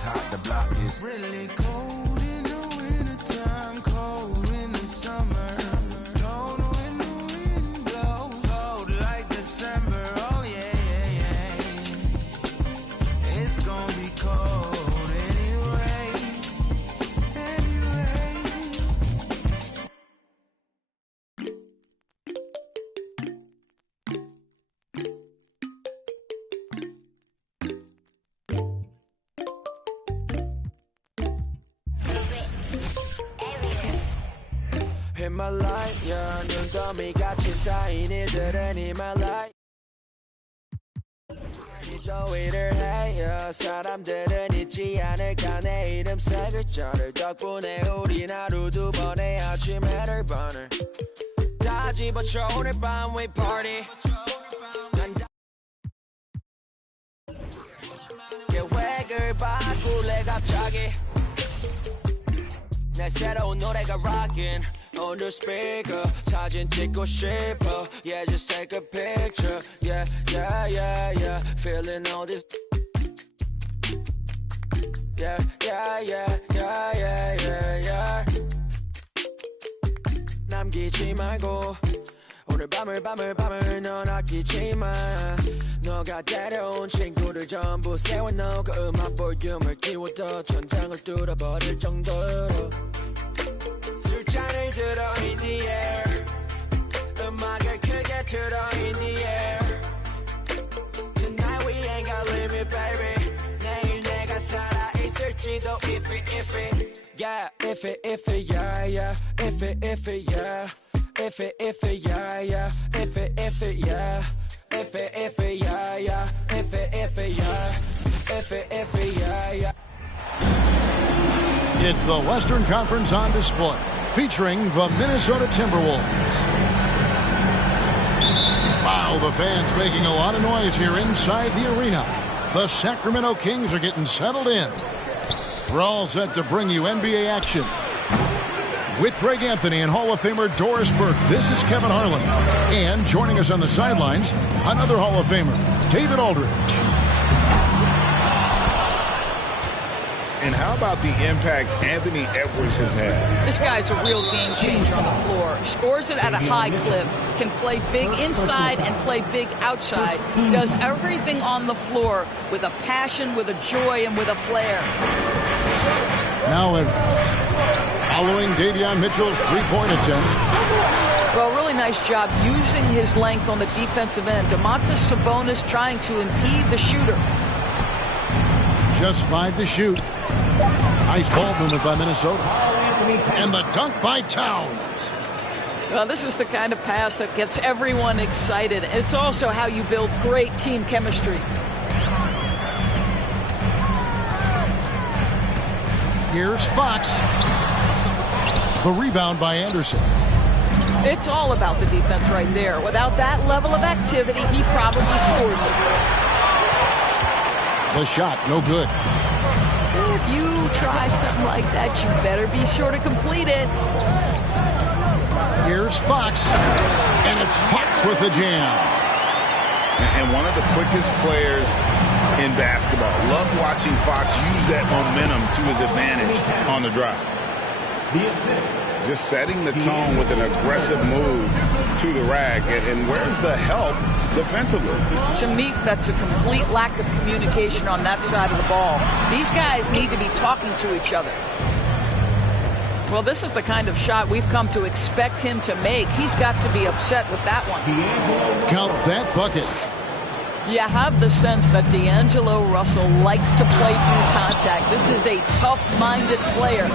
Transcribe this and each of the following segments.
is hot, the block is really cold in the wintertime, cold in the summer, cold when the wind blows, cold like December. Oh yeah, yeah, yeah. It's gonna be cold anyway, anyway. In my life, yeah, 눈더미 같이 쌓인 일들은 in my life. 이 더위를 해요. 사람들은 잊지 않을까 내 이름 새글자를 덕분에 우린 하루 두 번의 아침 해를 버늘 다 집어쳐 오늘 밤 we party. 계획을 바꿀래 갑자기 내 새로운 노래가 rockin' on the speaker 사진 찍고 싶어 yeah just take a picture yeah yeah yeah yeah feeling all this yeah yeah yeah yeah yeah yeah yeah 남기지 말고 오늘 밤을 넌 아끼지 마 너가 데려온 친구들 전부 세워놓고 그 음악 볼륨을 키워도 천장을 뚫어버릴 정도로 술잔을 들어 in the air 음악을 크게 틀어 in the air Tonight we ain't got limit baby 내일 내가 살아있을지도 if it yeah if it yeah yeah if it yeah if it yeah yeah if it yeah if it yeah yeah if it yeah if it yeah yeah. It's the Western Conference on display, featuring the Minnesota Timberwolves. Wow, the fans making a lot of noise here inside the arena. The Sacramento Kings are getting settled in. We're all set to bring you NBA action. With Greg Anthony and Hall of Famer Doris Burke, this is Kevin Harlan. And joining us on the sidelines, another Hall of Famer, David Aldridge. And how about the impact Anthony Edwards has had? This guy's a real game changer on the floor. Scores it at a high clip, can play big inside and play big outside. Does everything on the floor with a passion, with a joy, and with a flair. Now following Davion Mitchell's three-point attempt. Well, really nice job using his length on the defensive end. Domantas Sabonis trying to impede the shooter. Just 5 to shoot. Nice ball movement by Minnesota. And the dunk by Towns. Well, this is the kind of pass that gets everyone excited. It's also how you build great team chemistry. Here's Fox. The rebound by Anderson. It's all about the defense right there. Without that level of activity, he probably scores it. The shot, no good. If you try something like that, you better be sure to complete it. Here's Fox. And it's Fox with the jam. And one of the quickest players in basketball. Love watching Fox use that momentum to his advantage on the drive. Just setting the tone with an aggressive move to the rack. And where's the help defensively? To me, that's a complete lack of communication on that side of the ball. These guys need to be talking to each other. Well, this is the kind of shot we've come to expect him to make. He's got to be upset with that one. Count that bucket. You have the sense that D'Angelo Russell likes to play through contact. This is a tough-minded player.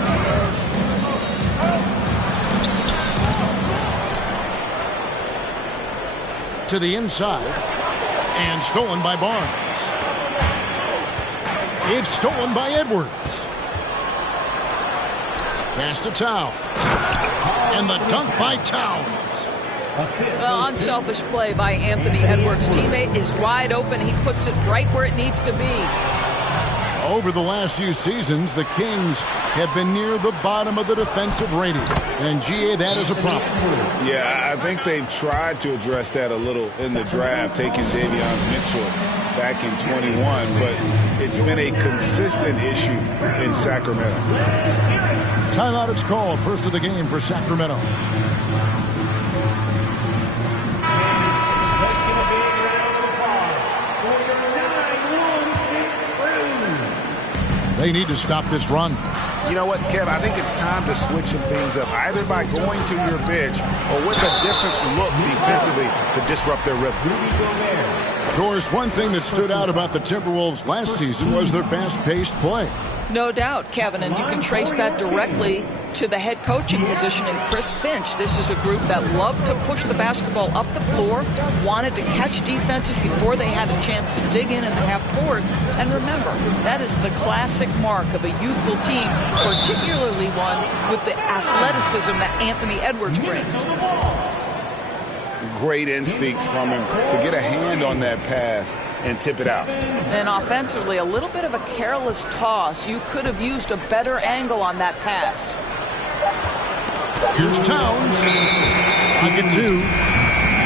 To the inside. And stolen by Barnes. It's stolen by Edwards. Pass to Towns. And the dunk by Towns. Well, unselfish play by Anthony Edwards. Teammate is wide open. He puts it right where it needs to be. Over the last few seasons, the Kings have been near the bottom of the defensive rating. And, GA, that is a problem. Yeah, I think they've tried to address that a little in the draft, taking Davion Mitchell back in 21. But it's been a consistent issue in Sacramento. Timeout is called. First of the game for Sacramento. They need to stop this run. You know what, Kev? I think it's time to switch some things up, either by going to your bench or with a different look defensively to disrupt their rhythm. Doris, one thing that stood out about the Timberwolves last season was their fast-paced play. No doubt, Kevin, and you can trace that directly to the head coaching position in Chris Finch. This is a group that loved to push the basketball up the floor, wanted to catch defenses before they had a chance to dig in the half court. And remember, that is the classic mark of a youthful team, particularly one with the athleticism that Anthony Edwards brings. Great instincts from him to get a hand on that pass and tip it out. And offensively, a little bit of a careless toss. You could have used a better angle on that pass. Here's Towns. Pocket 2.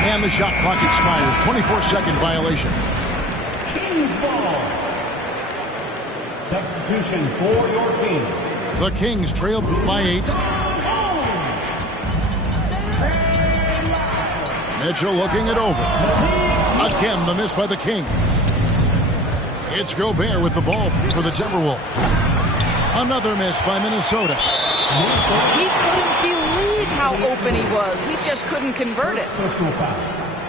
And the shot clock expires. 24-second violation. Kings ball. Substitution for your Kings. The Kings trail by 8. Mitchell looking it over. Again, the miss by the Kings. It's Gobert with the ball for the Timberwolves. Another miss by Minnesota. He couldn't believe how open he was. He just couldn't convert it.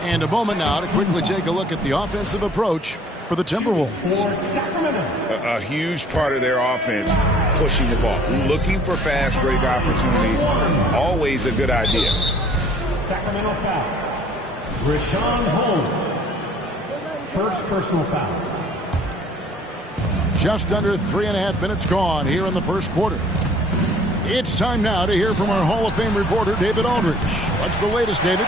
And a moment now to quickly take a look at the offensive approach for the Timberwolves. A huge part of their offense, pushing the ball. Looking for fast break opportunities. Always a good idea. Sacramento foul. Richaun Holmes. First personal foul. Just under 3.5 minutes gone here in the first quarter. It's time now to hear from our Hall of Fame reporter, David Aldridge. What's the latest, David?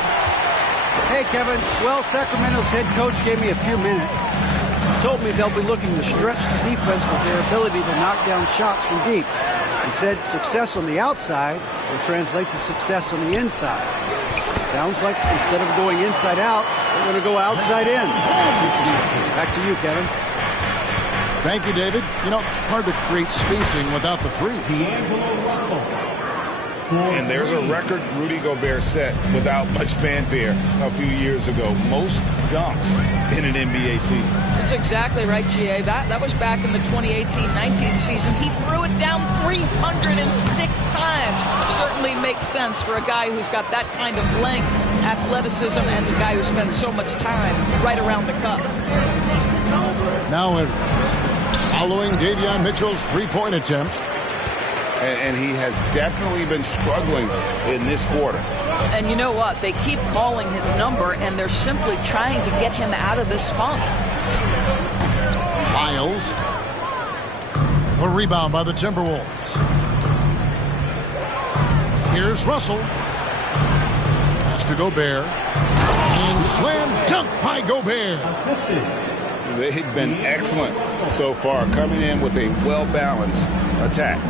Hey, Kevin. Well, Sacramento's head coach gave me a few minutes. Told me they'll be looking to stretch the defense with their ability to knock down shots from deep. He said success on the outside will translate to success on the inside. Sounds like instead of going inside out, they're going to go outside in. Back to you, Kevin. Thank you, David. You know, hard to create spacing without the threes. D'Angelo Russell. And there's a record Rudy Gobert set without much fanfare a few years ago. Most dunks in an NBA season. That's exactly right, GA. That was back in the 2018-19 season. He threw it down 306 times. Certainly makes sense for a guy who's got that kind of length, athleticism, and a guy who spends so much time right around the cup. Now following Davion Mitchell's three-point attempt. And he has definitely been struggling in this quarter. And you know what? They keep calling his number, and they're simply trying to get him out of this funk. Miles. The rebound by the Timberwolves. Here's Russell. Pass to Gobert. And slam dunk by Gobert. They've been excellent so far, coming in with a well-balanced attack.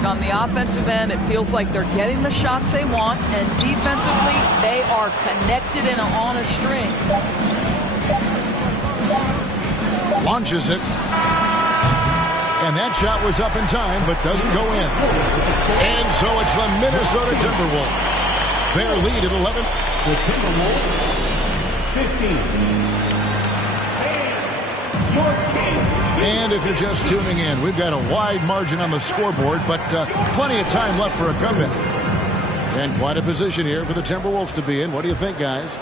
On the offensive end, it feels like they're getting the shots they want, and defensively, they are connected and on a string. Launches it. And that shot was up in time, but doesn't go in. And so it's the Minnesota Timberwolves. Their lead at 11. The Timberwolves, 15. Your Kings. And if you're just tuning in, we've got a wide margin on the scoreboard, but plenty of time left for a comeback. And quite a position here for the Timberwolves to be in. What do you think, guys?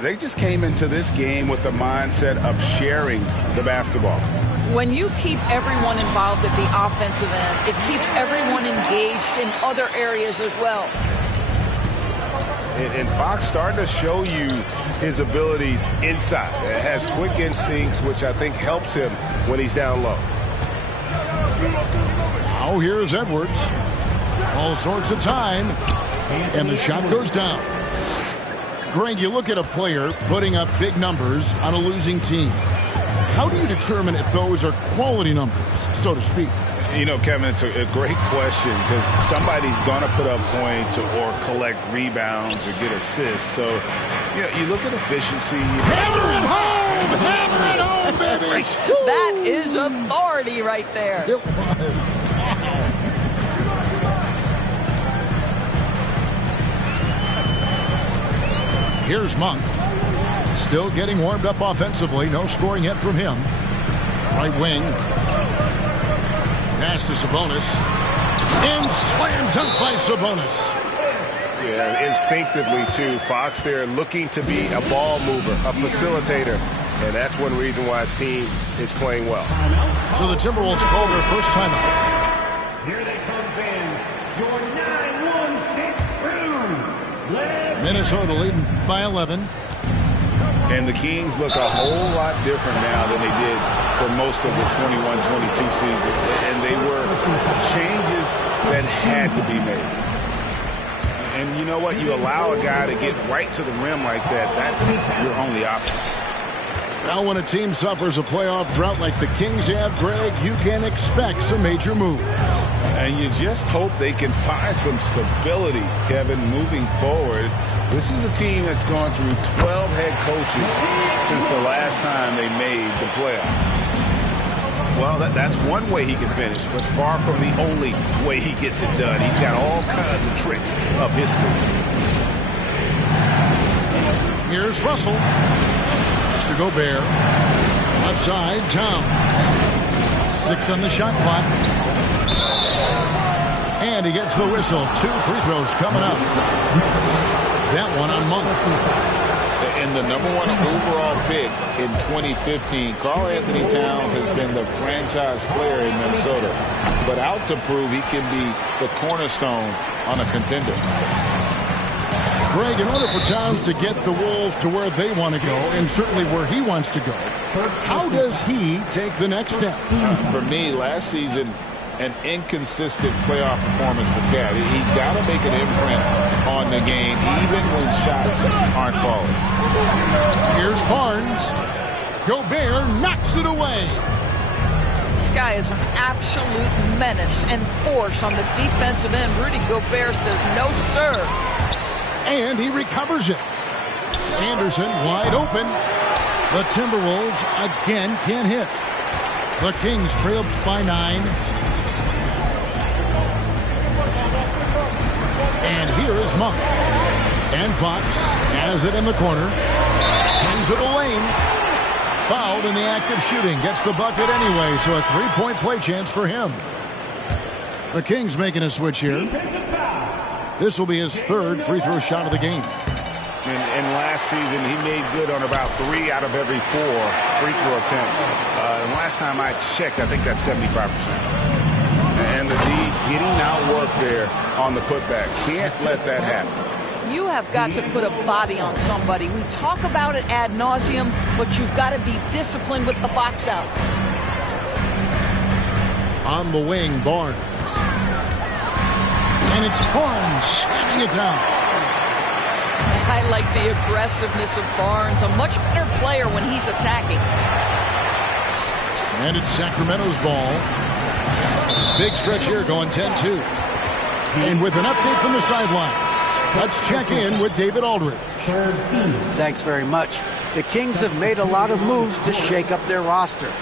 They just came into this game with the mindset of sharing the basketball. When you keep everyone involved at the offensive end, it keeps everyone engaged in other areas as well. And Fox starting to show you his abilities inside. It has quick instincts, which I think helps him when he's down low. Now here's Edwards. All sorts of time. And the shot goes down. Greg, you look at a player putting up big numbers on a losing team. How do you determine if those are quality numbers, so to speak? You know, Kevin, it's a great question because somebody's going to put up points or collect rebounds or get assists. So, you know, you look at efficiency. Hammer and home! hammer it home, baby. That is authority right there. It was. Here's Monk. Still getting warmed up offensively. No scoring yet from him. Right wing. Pass to Sabonis. And slam dunk by Sabonis. Yeah, instinctively, too. Fox there looking to be a ball mover, a facilitator. And that's one reason why his team is playing well. So the Timberwolves call their first timeout. Here they come, fans. Your 9-1-6 crew. Let's Minnesota leading by 11. And the Kings look a whole lot different now than they did for most of the 21-22 season. And they were changes that had to be made. And you know what? You allow a guy to get right to the rim like that, that's your only option. Now when a team suffers a playoff drought like the Kings have, Greg, you can expect some major moves. And you just hope they can find some stability, Kevin, moving forward. This is a team that's gone through 12 head coaches since the last time they made the playoffs. Well, that's one way he can finish, but far from the only way he gets it done. He's got all kinds of tricks up his sleeve. Here's Russell. Mr. Gobert. Left side, Towns. 6 on the shot clock. And he gets the whistle. 2 free throws coming up. That one on Monk. And the #1 overall pick in 2015, Karl Anthony Towns has been the franchise player in Minnesota, but out to prove he can be the cornerstone on a contender. Greg, in order for Towns to get the Wolves to where they want to go, and certainly where he wants to go, how does he take the next step? For me, last season, an inconsistent playoff performance for Cat. He's got to make an imprint on the game, even when shots aren't falling. Here's Barnes. Gobert knocks it away. This guy is an absolute menace and force on the defensive end. Rudy Gobert says, no, sir. And he recovers it. Anderson wide open. The Timberwolves again can't hit. The Kings trail by 9. And here is Monk. And Fox has it in the corner. Into the lane. Fouled in the act of shooting. Gets the bucket anyway, so a 3-point play chance for him. The Kings making a switch here. This will be his 3rd free throw shot of the game. And last season, he made good on about 3 out of every 4 free throw attempts. And last time I checked, I think that's 75%. And the D getting outworked there on the putback. Can't let that happen. You have got to put a body on somebody. We talk about it ad nauseum, but you've got to be disciplined with the box outs. On the wing, Barnes. And it's Barnes slamming it down. I like the aggressiveness of Barnes. A much better player when he's attacking. And it's Sacramento's ball. Big stretch here going 10-2. And with an update from the sideline, let's check in with David Aldridge. Thanks very much. The Kings have made a lot of moves to shake up their roster.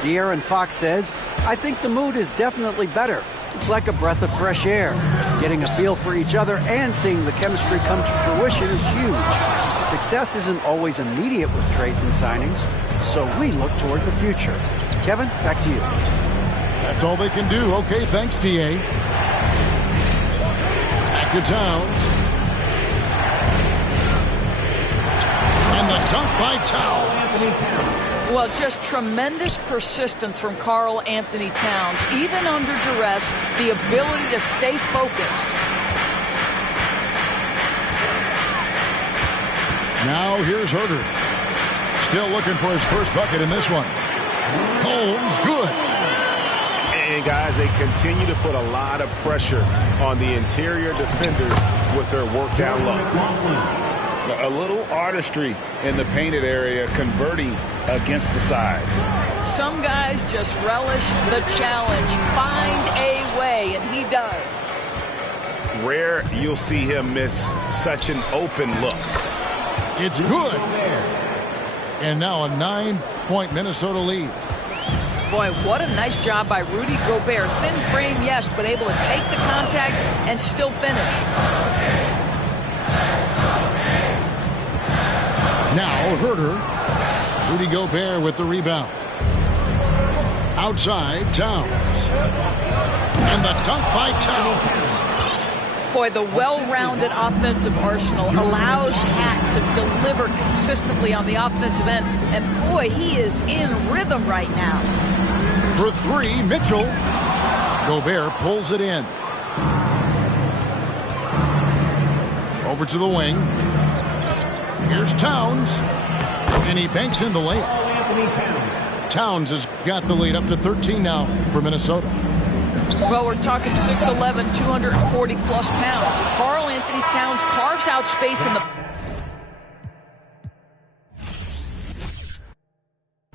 De'Aaron Fox says, I think the mood is definitely better. It's like a breath of fresh air. Getting a feel for each other and seeing the chemistry come to fruition is huge. Success isn't always immediate with trades and signings, so we look toward the future. Kevin, back to you. That's all they can do. Okay, thanks, D.A. Back to Towns. And the dunk by Towns. Well, just tremendous persistence from Karl Anthony Towns. Even under duress, the ability to stay focused. Now here's Herter. Still looking for his first bucket in this one. Holmes, good. And guys, they continue to put a lot of pressure on the interior defenders with their work down low. A little artistry in the painted area, converting against the size. Some guys just relish the challenge. Find a way, and he does. Rare you'll see him miss such an open look. It's good. And now a 9-point Minnesota lead. Boy, what a nice job by Rudy Gobert. Thin frame, yes, but able to take the contact and still finish. Now Herter. Rudy Gobert with the rebound. Outside, Towns. And the dunk by Towns. Boy, the well-rounded offensive arsenal allows Cat to deliver consistently on the offensive end. And boy, he is in rhythm right now. For three, Mitchell. Gobert pulls it in. Over to the wing. Here's Towns. And he banks in the layup. Towns has got the lead up to 13 now for Minnesota. Well, we're talking 6'11", 240-plus pounds. Karl Anthony Towns carves out space in the...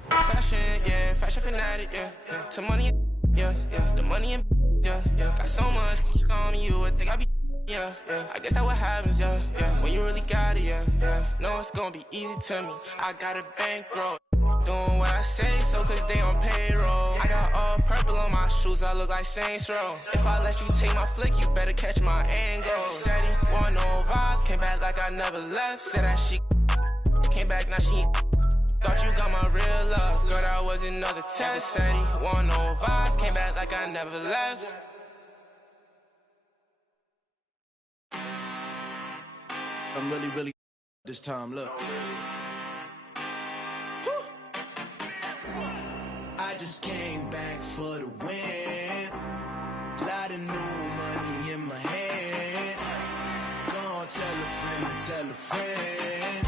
Fashion, yeah, fashion fanatic, yeah, yeah. To money, yeah, yeah. The money and yeah, yeah. Got so much on me, you would think I be, yeah, yeah. I guess that's what happens, yeah, yeah. When you really got it, yeah, yeah. No, it's gonna be easy to me. I got a bankroll. Doing what I say, so cause they on payroll. I got all purple on my shoes, I look like Saints Row. If I let you take my flick, you better catch my angle. Said he want no vibes, came back like I never left. Said that she came back, now she thought you got my real love. Girl, that was another test. Said he want no vibes, came back like I never left. I'm really this time, look. I just came back for the win. Lot of new money in my hand. Gonna tell a friend.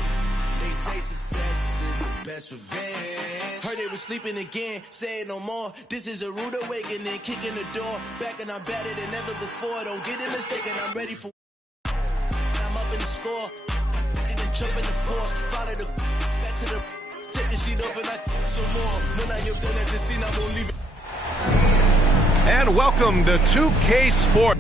They say success is the best revenge. Heard they was sleeping again, say it no more. This is a rude awakening, kicking the door. Back and I'm better than ever before. Don't get it mistaken, I'm ready for. I'm up in the score. And then jump in the Porsche. Follow the back to the. Take the sheet off and I some more. When I get done at the scene, I'm gonna leave it. And welcome to 2K Sport.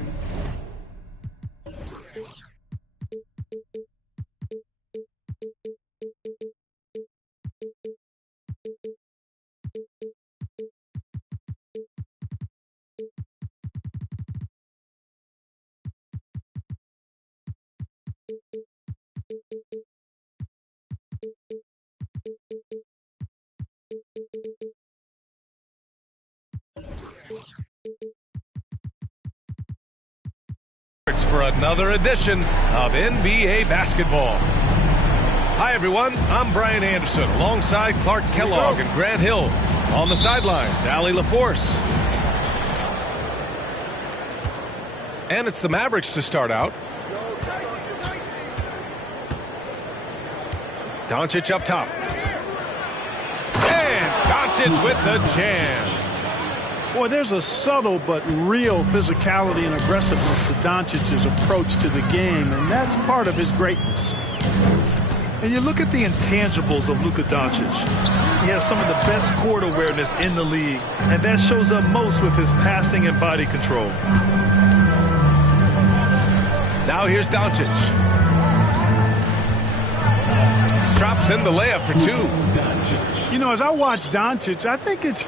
For another edition of NBA basketball. Hi everyone, I'm Brian Anderson alongside Clark Kellogg and Grant Hill. On the sidelines, Allie LaForce. And it's the Mavericks to start out. Doncic up top. And Doncic with the jam. Boy, there's a subtle but real physicality and aggressiveness to Doncic's approach to the game, and that's part of his greatness. And you look at the intangibles of Luka Doncic. He has some of the best court awareness in the league, and that shows up most with his passing and body control. Now here's Doncic. Drops in the layup for two. You know, as I watch Doncic, I think it's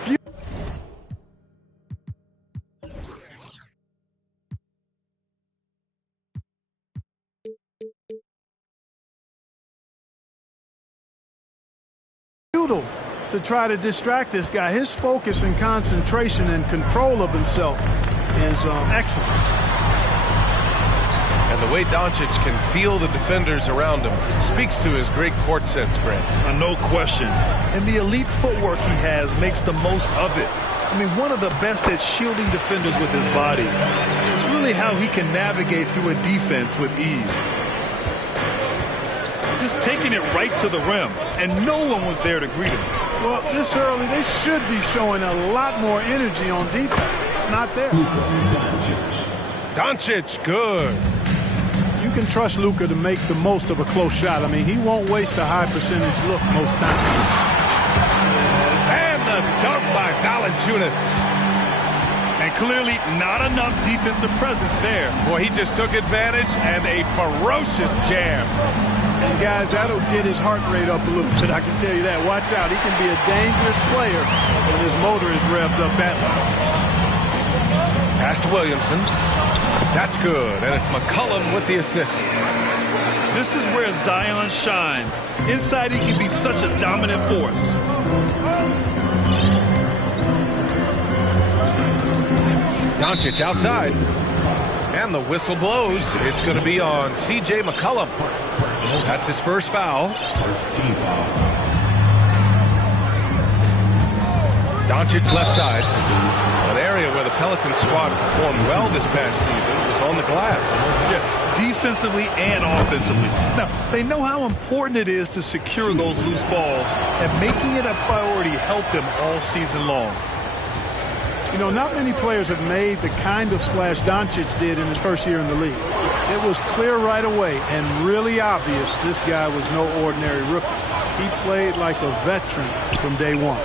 to try to distract this guy. His focus and concentration and control of himself is excellent. And the way Doncic can feel the defenders around him speaks to his great court sense, Grant. No question. And the elite footwork he has makes the most of it. I mean, one of the best at shielding defenders with his body. It's really how he can navigate through a defense with ease. Just taking it right to the rim, and no one was there to greet him. Well, this early, they should be showing a lot more energy on defense. It's not there. Doncic, good. You can trust Luka to make the most of a close shot. I mean, he won't waste a high percentage look most times. And the dunk by Valanciunas. And clearly not enough defensive presence there. Boy, he just took advantage and a ferocious jam. And guys, that'll get his heart rate up a little bit, I can tell you that. Watch out, he can be a dangerous player when his motor is revved up that way. Pass to Williamson. That's good, and it's McCollum with the assist. This is where Zion shines. Inside, he can be such a dominant force. Doncic outside. And the whistle blows. It's going to be on C.J. McCollum. That's his first foul. Doncic left side. An area where the Pelicans squad performed well this past season was on the glass. Yes, defensively and offensively. Now, they know how important it is to secure those loose balls, and making it a priority helped them all season long. You know, not many players have made the kind of splash Doncic did in his first year in the league. It was clear right away and really obvious this guy was no ordinary rookie. He played like a veteran from day one.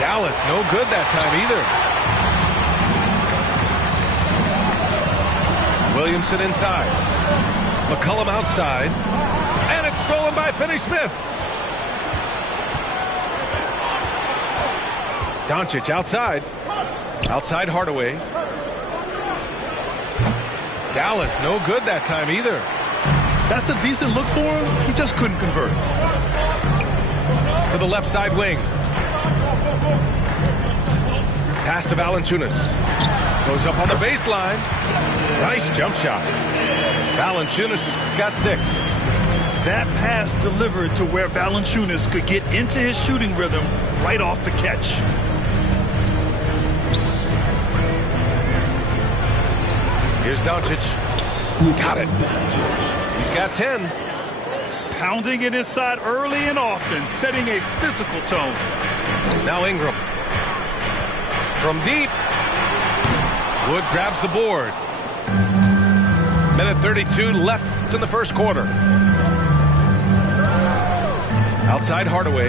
Dallas, no good that time either. Williamson inside. McCollum outside. And it's stolen by Finney-Smith. Doncic outside. Outside Hardaway. Dallas, no good that time either. That's a decent look for him. He just couldn't convert. To the left side wing. Pass to Valanciunas. Goes up on the baseline. Nice jump shot. Valanciunas has got 6. That pass delivered to where Valanciunas could get into his shooting rhythm right off the catch. Here's Doncic. Got it. He's got 10. Pounding it inside early and often, setting a physical tone. Now Ingram. From deep. Wood grabs the board. Minute 32 left in the first quarter. Outside Hardaway.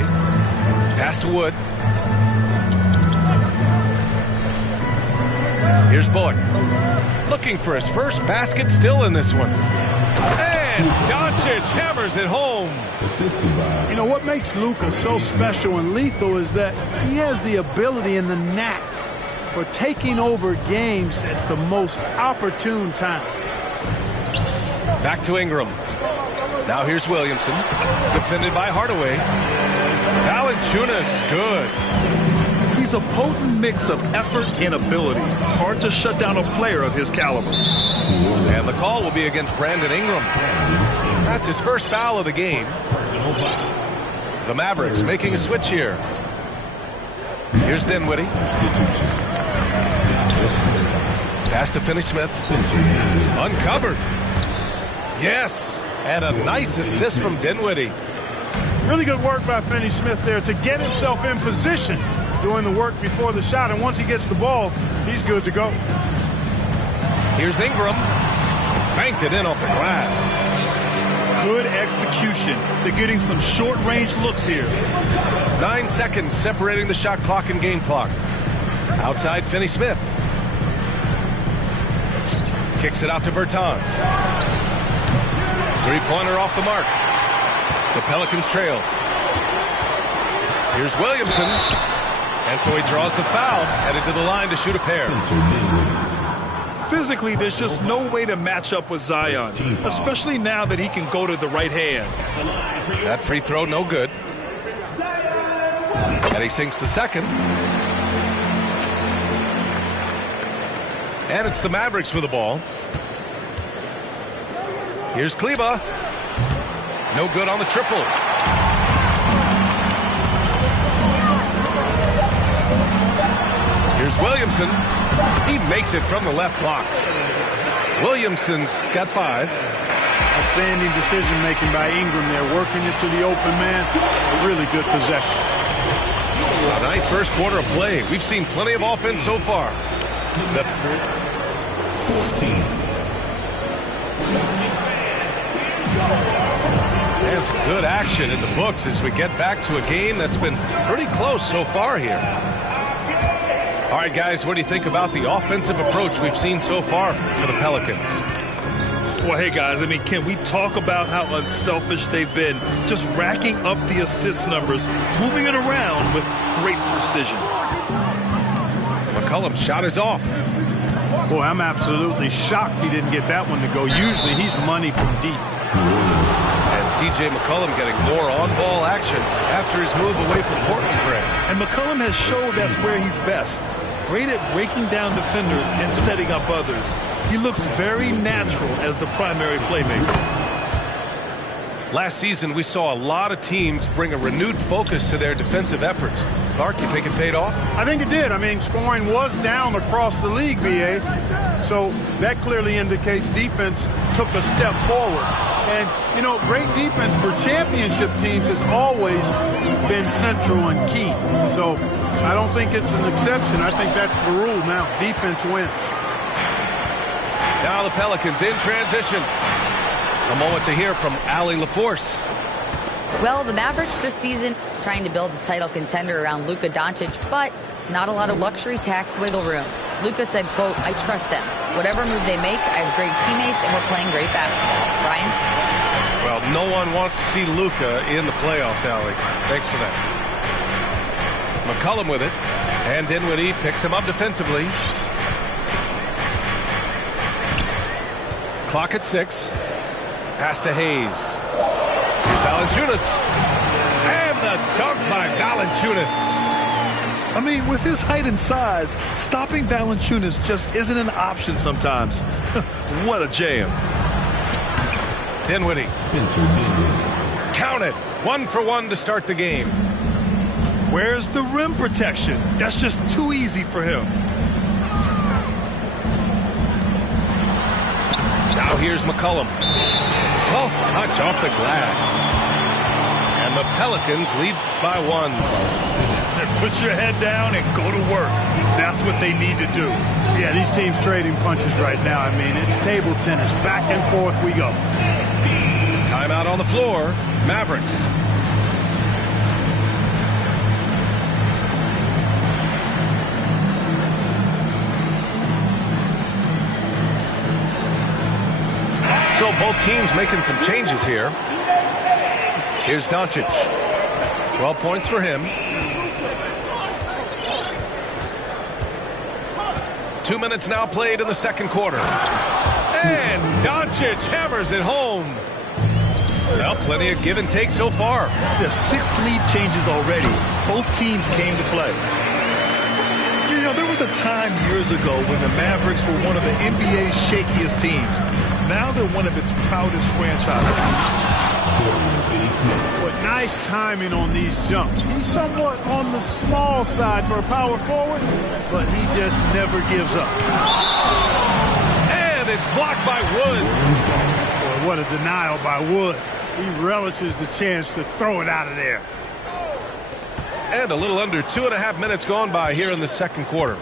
Pass to Wood. Here's Bullock. Looking for his first basket, still in this one. And Doncic hammers it home. You know, what makes Luka so special and lethal is that he has the ability and the knack for taking over games at the most opportune time. Back to Ingram. Now here's Williamson. Defended by Hardaway. Valanciunas, good. He's a potent mix of effort and ability. Hard to shut down a player of his caliber. And the call will be against Brandon Ingram. That's his first foul of the game. The Mavericks making a switch here. Here's Dinwiddie. Pass to Finney-Smith. Uncovered. Yes. And a nice assist from Dinwiddie. Really good work by Finney-Smith there to get himself in position, doing the work before the shot. And once he gets the ball, he's good to go. Here's Ingram. Banked it in off the glass. Good execution. They're getting some short-range looks here. 9 seconds separating the shot clock and game clock. Outside Finney-Smith. Kicks it out to Bertans. Three-pointer off the mark. The Pelicans trail. Here's Williamson. And so he draws the foul, headed to the line to shoot a pair. Physically, there's just no way to match up with Zion, especially now that he can go to the right hand. That free throw, no good. And he sinks the second. And it's the Mavericks with the ball. Here's Kleba. No good on the triple. Here's Williamson. He makes it from the left block. Williamson's got 5. Outstanding decision-making by Ingram there, working it to the open man. A really good possession. A nice first quarter of play. We've seen plenty of offense so far. 14. There's some good action in the books as we get back to a game that's been pretty close so far here. All right, guys, what do you think about the offensive approach we've seen so far for the Pelicans? Well, hey, guys, I mean, can we talk about how unselfish they've been? Just racking up the assist numbers, moving it around with great precision. McCollum's shot is off. Boy, I'm absolutely shocked he didn't get that one to go. Usually he's money from deep. And C.J. McCollum getting more on-ball action after his move away from Portland, Grant. And McCollum has showed that's where he's best. Great at breaking down defenders and setting up others. He looks very natural as the primary playmaker. Last season, we saw a lot of teams bring a renewed focus to their defensive efforts. Clark, you think it paid off? I think it did. I mean, scoring was down across the league, B.A. So that clearly indicates defense took a step forward. And, you know, great defense for championship teams has always been central and key. So I don't think it's an exception. I think that's the rule now. Defense wins. Now the Pelicans in transition. A moment to hear from Allie LaForce. Well, the Mavericks this season trying to build a title contender around Luka Doncic, but not a lot of luxury tax wiggle room. Luka said, quote, "I trust them. Whatever move they make, I have great teammates and we're playing great basketball." Brian? Well, no one wants to see Luka in the playoffs, Allie. Thanks for that. McCollum with it. And Dinwiddie picks him up defensively. Clock at 6. Pass to Hayes. Here's Valanciunas. And the dunk by Valanciunas. I mean, with his height and size, stopping Valanciunas just isn't an option sometimes. What a jam. Dinwiddie. Count it. 1 for 1 to start the game. Where's the rim protection? That's just too easy for him. Now here's McCollum. Soft touch off the glass. And the Pelicans lead by 1. Put your head down and go to work. That's what they need to do. Yeah, these teams trading punches right now. I mean, it's table tennis. Back and forth we go. Timeout on the floor. Mavericks. So both teams making some changes here. Here's Doncic. 12 points for him. 2 minutes now played in the second quarter. And Doncic hammers it home. Well, plenty of give and take so far. The 6 lead changes already. Both teams came to play. You know, there was a time years ago when the Mavericks were one of the NBA's shakiest teams. Now they're one of its proudest franchises. But nice timing on these jumps. He's somewhat on the small side for a power forward, but he just never gives up. And it's blocked by Wood. Boy, what a denial by Wood. He relishes the chance to throw it out of there. And a little under 2.5 minutes gone by here in the second quarter.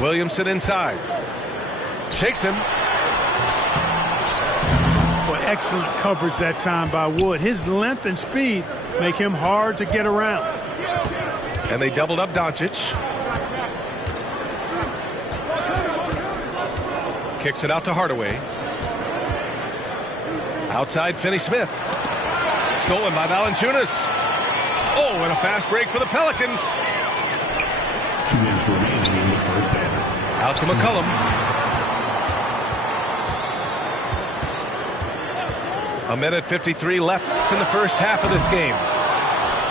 Williamson inside. Shakes him. Boy, excellent coverage that time by Wood. His length and speed make him hard to get around. And they doubled up Doncic. Kicks it out to Hardaway. Outside Finney-Smith. Stolen by Valanciunas. Oh, and a fast break for the Pelicans. 2 minutes remaining in the first half. Out to McCollum. A minute 53 left in the first half of this game.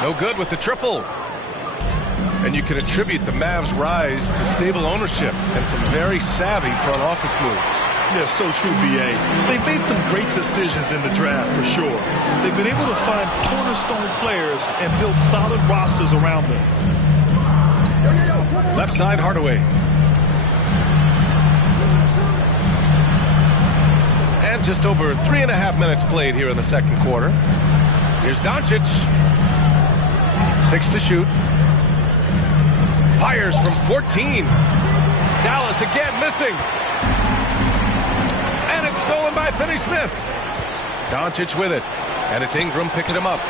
No good with the triple. And you can attribute the Mavs' rise to stable ownership and some very savvy front office moves. Yeah, so true, B.A. They've made some great decisions in the draft, for sure. They've been able to find cornerstone players and build solid rosters around them. Left side, Hardaway. And just over 3.5 minutes played here in the second quarter. Here's Doncic. 6 to shoot. Fires from 14. Dallas again missing. And it's stolen by Finney-Smith. Doncic with it. And it's Ingram picking him up.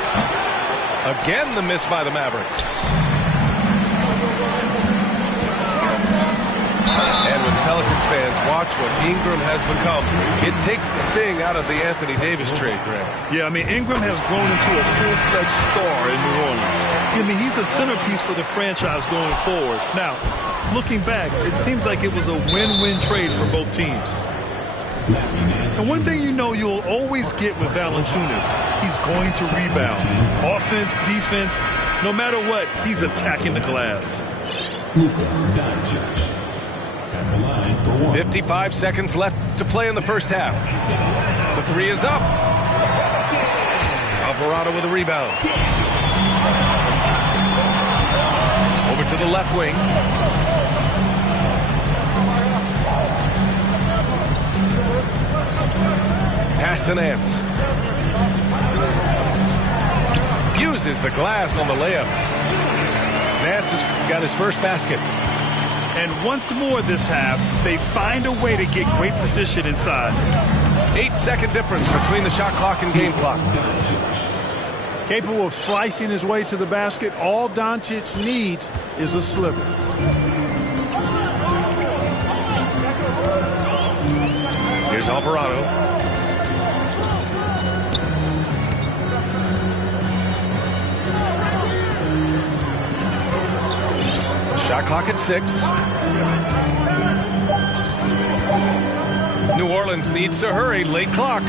Again the miss by the Mavericks. And with Pelicans fans watch what Ingram has become, it takes the sting out of the Anthony Davis trade, Grant. Yeah, I mean, Ingram has grown into a full-fledged star in New Orleans. I mean, he's a centerpiece for the franchise going forward. Now, looking back, it seems like it was a win-win trade for both teams. And one thing you know you'll always get with Valanciunas, he's going to rebound. Offense, defense, no matter what, he's attacking the glass. 55 seconds left to play in the first half. The three is up. Alvarado with a rebound. Over to the left wing. Pass to Nance. Uses the glass on the layup. Nance has got his first basket. And once more this half, they find a way to get great position inside. 8-second difference between the shot clock and game clock. Capable of slicing his way to the basket. All Doncic needs is a sliver. Here's Alvarado. Shot clock at 6. New Orleans needs to hurry. Late clock.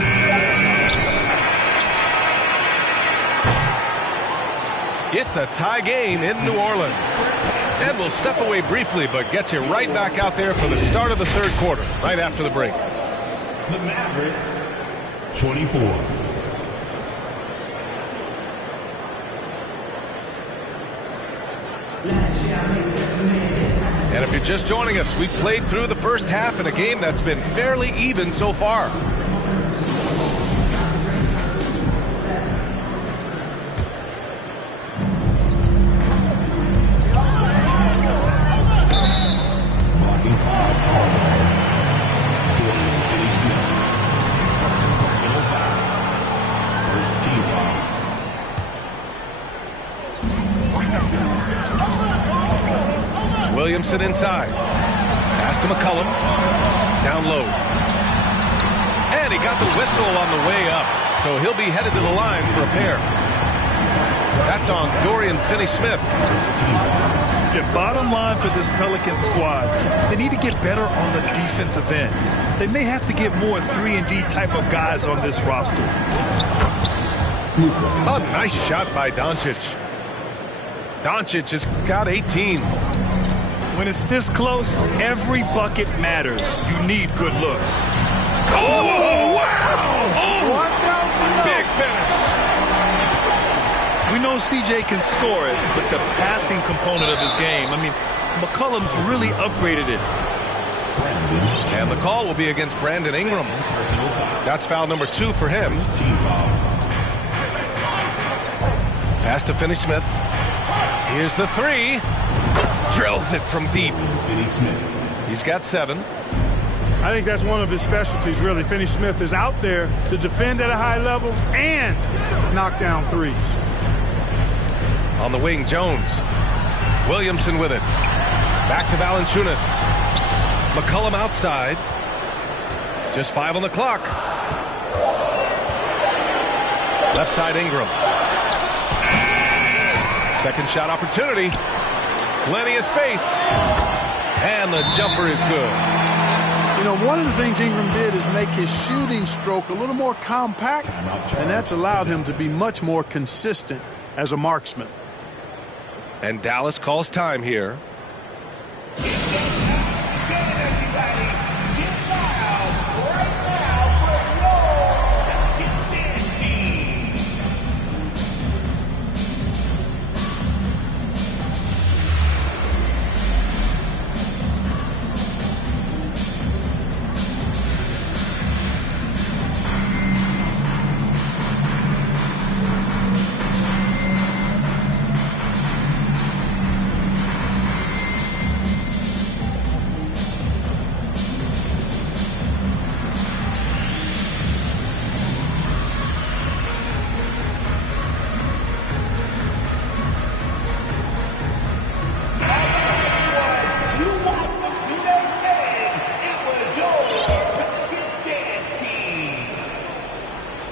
It's a tie game in New Orleans. And we'll step away briefly, but get you right back out there for the start of the third quarter, right after the break. The Mavericks, 24. And if you're just joining us, we played through the first half in a game that's been fairly even so far. Williamson inside. Pass to McCollum. Down low. And he got the whistle on the way up. So he'll be headed to the line for a pair. That's on Dorian Finney-Smith. Yeah, bottom line for this Pelicans squad, they need to get better on the defensive end. They may have to get more 3-and-D type of guys on this roster. A nice shot by Doncic. Doncic has got 18. When it's this close, every bucket matters. You need good looks. Oh, wow! Oh, watch out for that. Big finish. We know CJ can score it, but the passing component of his game, I mean, McCollum's really upgraded it. And the call will be against Brandon Ingram. That's foul number 2 for him. Pass to Finney-Smith. Here's the 3. Drills it from deep. He's got 7. I think that's one of his specialties, really. Finney-Smith is out there to defend at a high level and knock down threes. On the wing, Jones. Williamson with it. Back to Valanciunas. McCollum outside. Just 5 on the clock. Left side, Ingram. Second shot opportunity. Plenty of space. And the jumper is good. You know, one of the things Ingram did is make his shooting stroke a little more compact, and that's allowed him to be much more consistent as a marksman. And Dallas calls time here.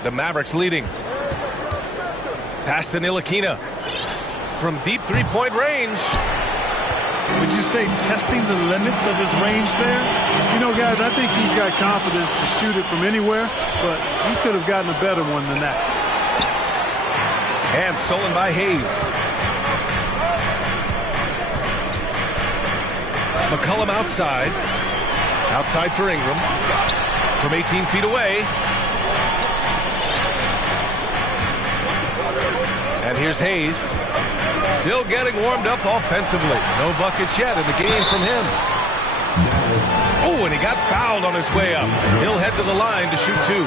The Mavericks leading. Pass to Ntilikina. From deep three-point range. Would you say testing the limits of his range there? You know, guys, I think he's got confidence to shoot it from anywhere, but he could have gotten a better one than that. And stolen by Hayes. McCollum outside. Outside for Ingram. From 18 feet away. And here's Hayes. Still getting warmed up offensively. No buckets yet in the game from him. Oh, and he got fouled on his way up. He'll head to the line to shoot two.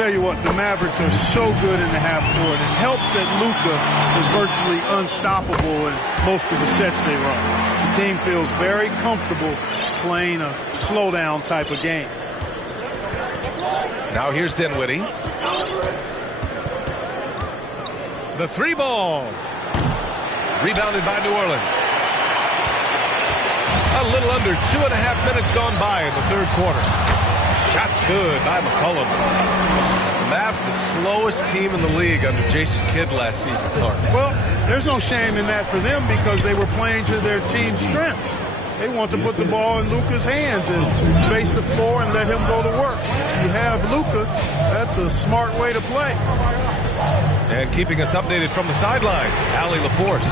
Tell you what, the Mavericks are so good in the half court. It helps that Luka is virtually unstoppable in most of the sets they run. The team feels very comfortable playing a slowdown type of game. Now here's Dinwiddie. The three ball. Rebounded by New Orleans. A little under 2.5 minutes gone by in the third quarter. Shots good by McCollum. The Mavs the slowest team in the league under Jason Kidd last season, Clark. Well, there's no shame in that for them because they were playing to their team's strengths. They want to put the ball in Luka's hands and space the floor and let him go to work. You have Luka, that's a smart way to play. And keeping us updated from the sideline, Allie LaForce.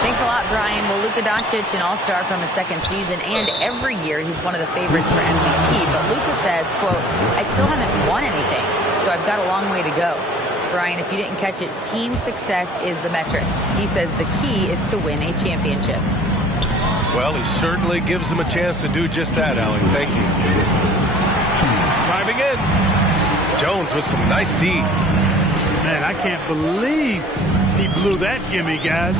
Thanks a lot, Brian. Well, Luka Doncic, an all-star from his second season, and every year he's one of the favorites for MVP. But Luka says, quote, I still haven't won anything, so I've got a long way to go. Brian, if you didn't catch it, team success is the metric. He says the key is to win a championship. Well, he certainly gives him a chance to do just that, Allie. Thank you. Driving in. Jones with some nice D. Man, I can't believe he blew that gimme, guys.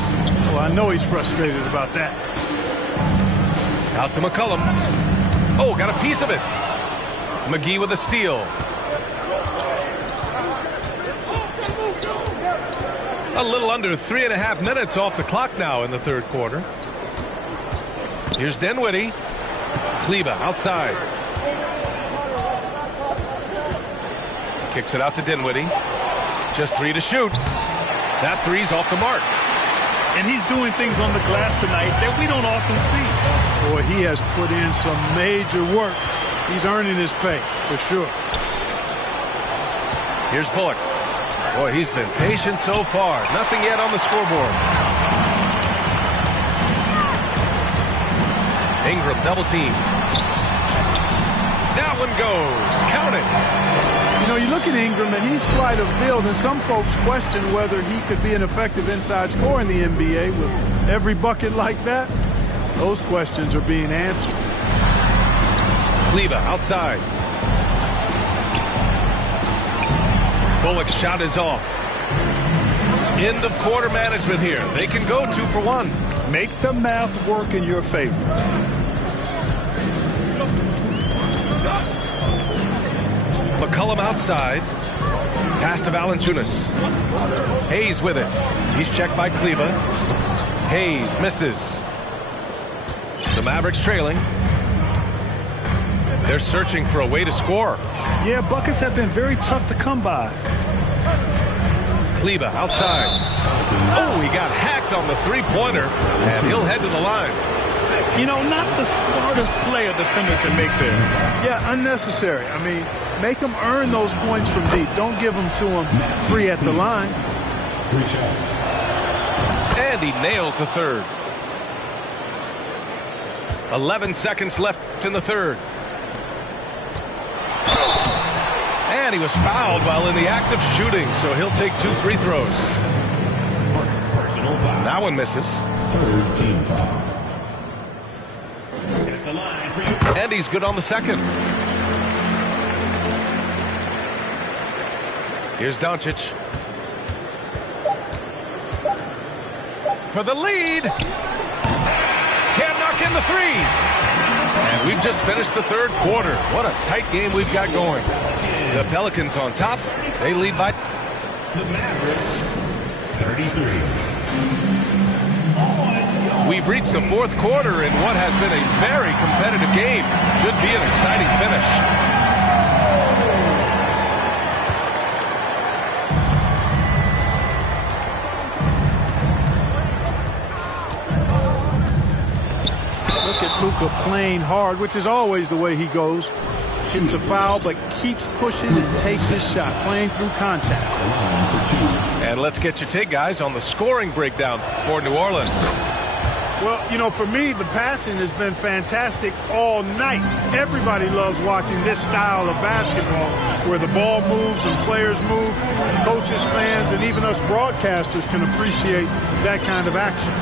Well, I know he's frustrated about that. Out to McCollum. Oh, got a piece of it. McGee with a steal. A little under 3.5 minutes off the clock now in the third quarter. Here's Dinwiddie. Kleber outside. Kicks it out to Dinwiddie. Just three to shoot. That three's off the mark. And he's doing things on the glass tonight that we don't often see. Boy, he has put in some major work. He's earning his pay, for sure. Here's Bullock. Boy, he's been patient so far. Nothing yet on the scoreboard. Ingram double team. That one goes. Count it. You know, you look at Ingram, and he's slight of build, and some folks question whether he could be an effective inside scorer in the NBA with every bucket like that. Those questions are being answered. Kleber outside. Bullock's shot is off. End of quarter management here. They can go 2 for 1. Make the math work in your favor. McCollum outside. Pass to Valanciunas. Hayes with it. He's checked by Kleber. Hayes misses. The Mavericks trailing. They're searching for a way to score. Yeah, buckets have been very tough to come by. Kleber outside. Oh, he got hacked on the three-pointer, and he'll head to the line. You know, not the smartest play a defender can make there. Yeah, unnecessary. I mean, make them earn those points from deep. Don't give them to them free at the line. And he nails the third. 11 seconds left in the third. And he was fouled while in the act of shooting, so he'll take 2 free throws. That one misses. And he's good on the second. Here's Doncic. For the lead. Can't knock in the three. And we've just finished the third quarter. What a tight game we've got going. The Pelicans on top. They lead by the Mavericks 33. We've reached the fourth quarter in what has been a very competitive game. Should be an exciting finish. Luka playing hard, which is always the way he goes. Hits a foul, but keeps pushing and takes his shot, playing through contact. And let's get your take, guys, on the scoring breakdown for New Orleans. Well, you know, for me, the passing has been fantastic all night. Everybody loves watching this style of basketball where the ball moves and players move. Coaches, fans, and even us broadcasters can appreciate that kind of action.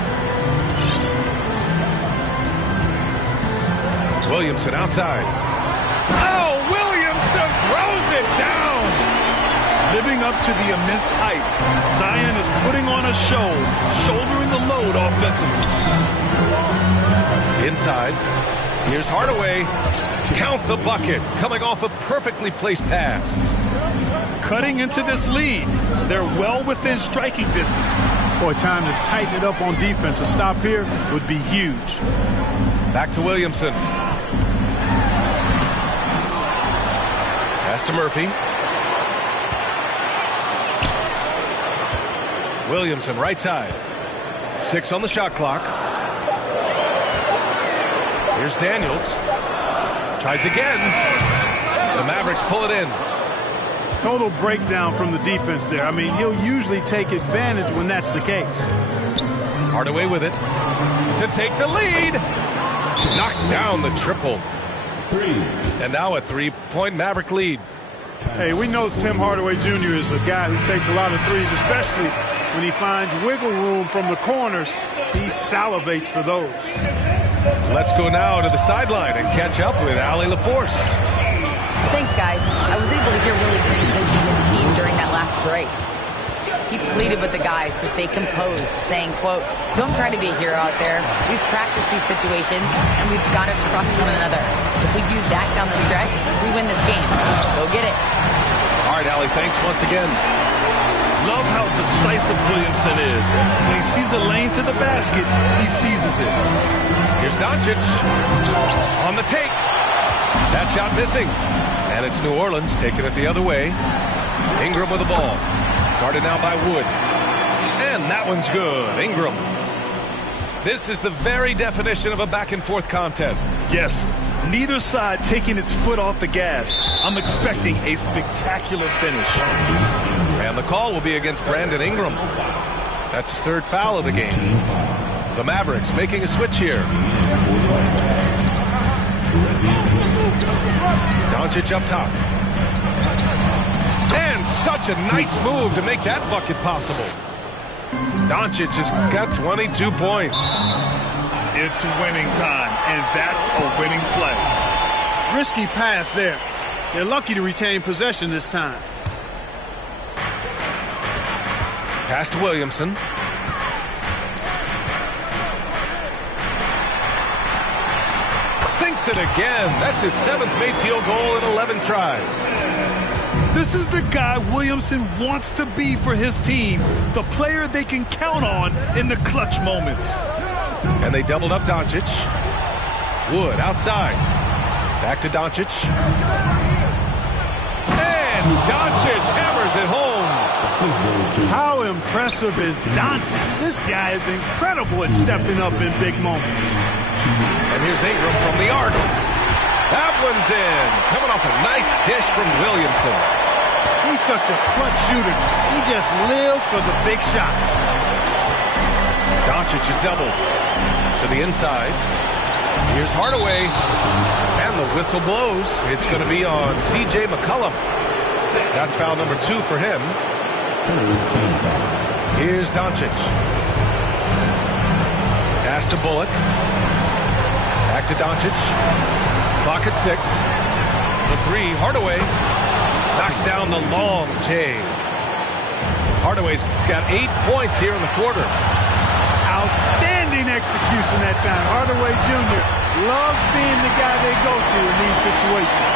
Williamson outside. Oh, Williamson throws it down. Living up to the immense hype, Zion is putting on a show, shouldering the load offensively. Inside, here's Hardaway. Count the bucket, coming off a perfectly placed pass. Cutting into this lead, they're well within striking distance. Boy, time to tighten it up on defense. A stop here would be huge. Back to Williamson. Pass to Murphy. Williamson, right side. 6 on the shot clock. Here's Daniels. Tries again. The Mavericks pull it in. Total breakdown from the defense there. I mean, he'll usually take advantage when that's the case. Hardaway with it to take the lead. Knocks down the triple. And now a 3-point Maverick lead. Hey, we know Tim Hardaway Jr. is a guy who takes a lot of threes, especially when he finds wiggle room from the corners. He salivates for those. Let's go now to the sideline and catch up with Allie LaForce. Thanks, guys. I was able to hear Willie Green coaching his team during that last break. He pleaded with the guys to stay composed, saying, quote, "Don't try to be a hero out there. We've practiced these situations, and we've got to trust one another. If we do that down the stretch, we win this game. Go get it." All right, Allie, thanks once again. Love how decisive Williamson is. When he sees a lane to the basket, he seizes it. Here's Doncic on the take. That shot missing. And it's New Orleans taking it the other way. Ingram with the ball. Guarded now by Wood. And that one's good. Ingram. This is the very definition of a back-and-forth contest. Yes, neither side taking its foot off the gas. I'm expecting a spectacular finish. And the call will be against Brandon Ingram. That's his 3rd foul of the game. The Mavericks making a switch here. Doncic up top. And such a nice move to make that bucket possible. Doncic has got 22 points. It's winning time, and that's a winning play. Risky pass there. They're lucky to retain possession this time. Pass to Williamson. Sinks it again. That's his 7th made field goal in 11 tries. This is the guy Williamson wants to be for his team, the player they can count on in the clutch moments. And they doubled up Doncic. Wood outside. Back to Doncic. And Doncic hammers it home. How impressive is Doncic? This guy is incredible at stepping up in big moments. And here's Ingram from the arc. That one's in. Coming off a nice dish from Williamson. He's such a clutch shooter. He just lives for the big shot. Doncic is doubled to the inside. Here's Hardaway. And the whistle blows. It's going to be on C.J. McCollum. That's foul number 2 for him. Here's Doncic. Pass to Bullock. Back to Doncic. Clock at 6. The 3, Hardaway. Knocks down the long J. Hardaway's got 8 points here in the quarter. Outstanding execution that time. Hardaway Jr. loves being the guy they go to in these situations.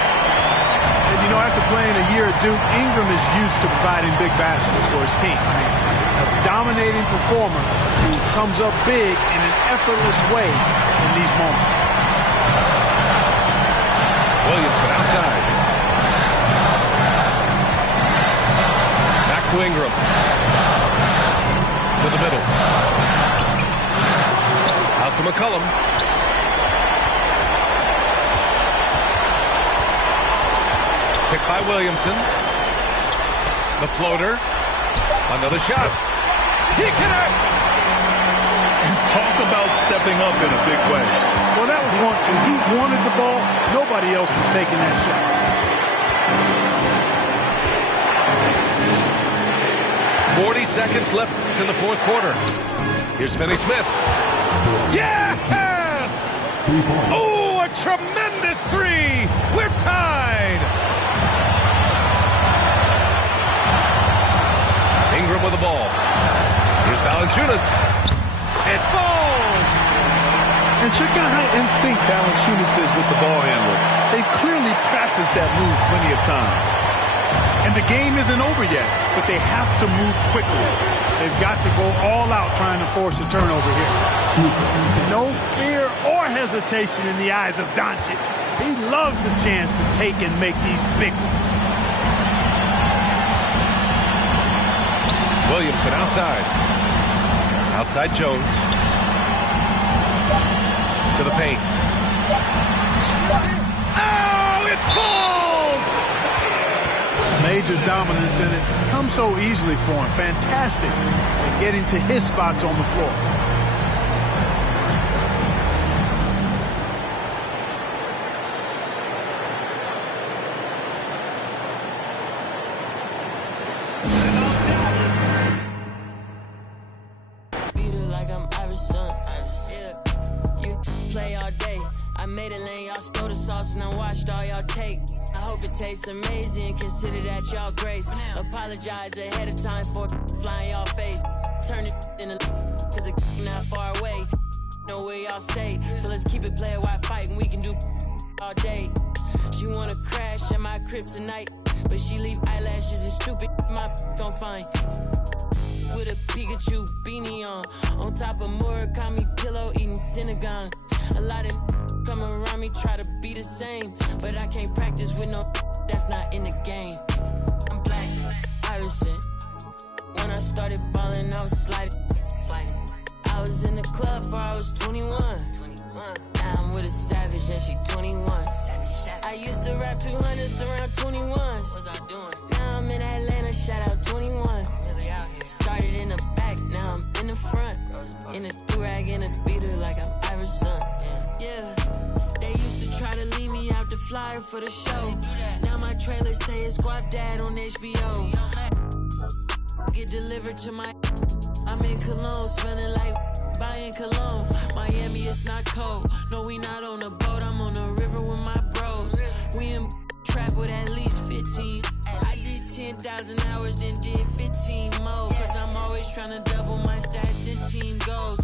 And you know, after playing a year at Duke, Ingram is used to providing big baskets for his team. A dominating performer who comes up big in an effortless way in these moments. Williamson outside. Back to Ingram. To the middle. Out to McCollum. pick by Williamson. The floater. Another shot. He connects! And talk about stepping up in a big way. Well, that was 1-2. He wanted the ball. Nobody else was taking that shot. 40 seconds left in the fourth quarter. Here's Finney Smith. Yes! Oh, a tremendous three! We're tied! Ingram with the ball. Here's Valanciunas. It falls! And check out how in sync Valanciunas is with the ball handler. They've clearly practiced that move plenty of times. And the game isn't over yet, but they have to move quickly. They've got to go all out trying to force a turnover here. No fear or hesitation in the eyes of Doncic. He loves the chance to take and make these big ones. Williamson outside. Outside Jones. To the paint. Oh, it falls! Major dominance, and it comes so easily for him. Fantastic at getting to his spots on the floor. Like I'm Iverson. Yeah. You play all day. I made a lane, y'all stole the sauce, and I watched all y'all take. I hope it tastes amazing, consider that y'all grace. Apologize ahead of time for flying y'all face. Turn it in a cause it's not far away. Know where y'all stay, so let's keep it player while fighting. We can do all day. She wanna crash at my crib tonight, but she leave eyelashes and stupid my gon' find. With a Pikachu beanie on top of Murakami pillow eating Synagogue. A lot of come around me try to be the same, but I can't practice with no that's not in the game. I'm black, Iverson. When I started balling, I was sliding. I was in the club before I was 21. Now I'm with a savage and she 21. I used to rap 200s around 21s. What was I doing? Now I'm in Atlanta, shout out 21. Started in the back, now I'm in the front. In a do-rag, in a beater like I'm Iverson. Yeah, they used to try to leave me out the flyer for the show. Now my trailer say it's Guap Dad on HBO. Get delivered to my... I'm in Cologne, smelling like buying cologne. Miami, it's not cold. No, we not on a boat, I'm on the river with my bros. We in trap with at least 15. I did 10,000 hours, then did 15 more. Cause I'm always trying to double my stats and team goals.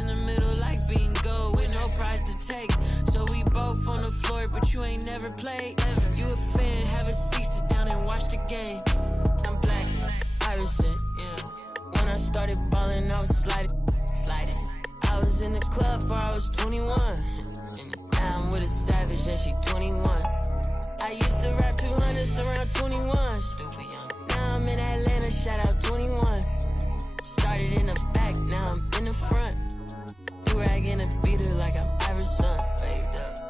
In the middle like bingo, with no prize to take. So we both on the floor, but you ain't never played. You a fan, have a seat, sit down and watch the game. I'm black, Iverson, yeah. When I started balling, I was sliding. I was in the club before I was 21. Now I'm with a savage and she 21. I used to rap 200s around 21. Stupid young. Now I'm in Atlanta, shout out 21. Started in the back, now I'm in the front. Do-rag in a beater like I'm Iverson. Waved up.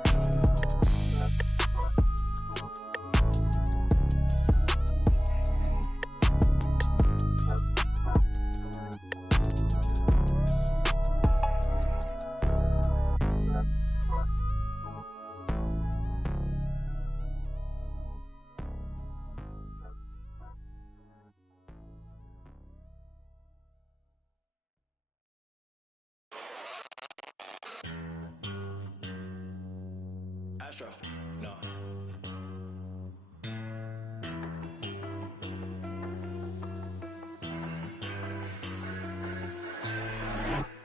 Astro, no.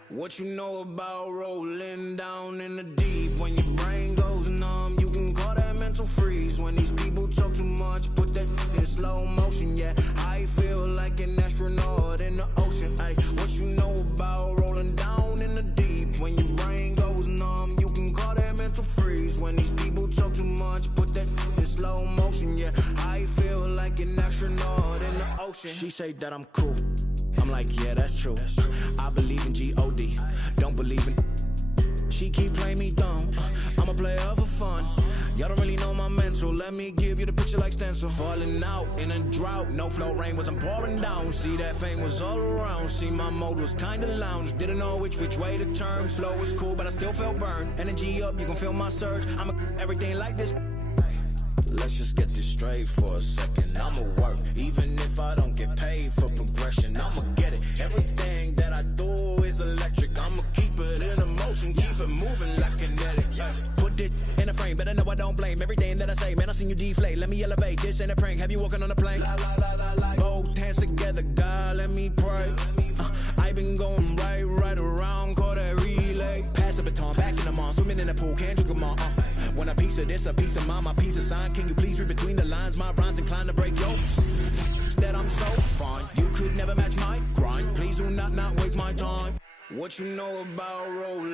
What you know about rolling down in the deep? When your brain goes numb, you can call that mental freeze. When these people talk too much, put that in slow motion. Yeah, I feel like an astronaut in the ocean. Ay, what you know about rolling down in the deep? When your brain goes numb, you can call that mental freeze. When these people talk too much, put that in slow motion. Yeah, I feel like an astronaut in the ocean. She say that I'm cool. I'm like, yeah, that's true. I believe in G-O-D, don't believe in... She keep playing me dumb. I'm a player for fun. Y'all don't really know my mental. mental. Let me give you the picture like stencil. Falling out in a drought, no flow, rain wasn't pouring down. See, that pain was all around. See, my mode was kinda lounge. Didn't know which way to turn. Flow was cool, but I still felt burned. Energy up, you can feel my surge. I'm everything like this. Let's just get this straight for a second. I'ma work, even if I don't get paid for progression. I'ma get it. Everything that I do is electric. I'ma keep it in motion, keep it moving like kinetic. Put it in a frame, better know I don't blame everything that I say. Man, I seen you deflate. Let me elevate. This ain't a prank. Have you walking on a plane? Both hands together, God, let me pray. I been going right around, call that relay. Pass the baton, back in the mall, swimming in the pool, can't drink them all. Want a piece of this, a piece of mine, my piece of sign. Can you please read between the lines? My rhymes inclined to break yo. That I'm so fine. You could never match my grind. Please do not waste my time. What you know about roll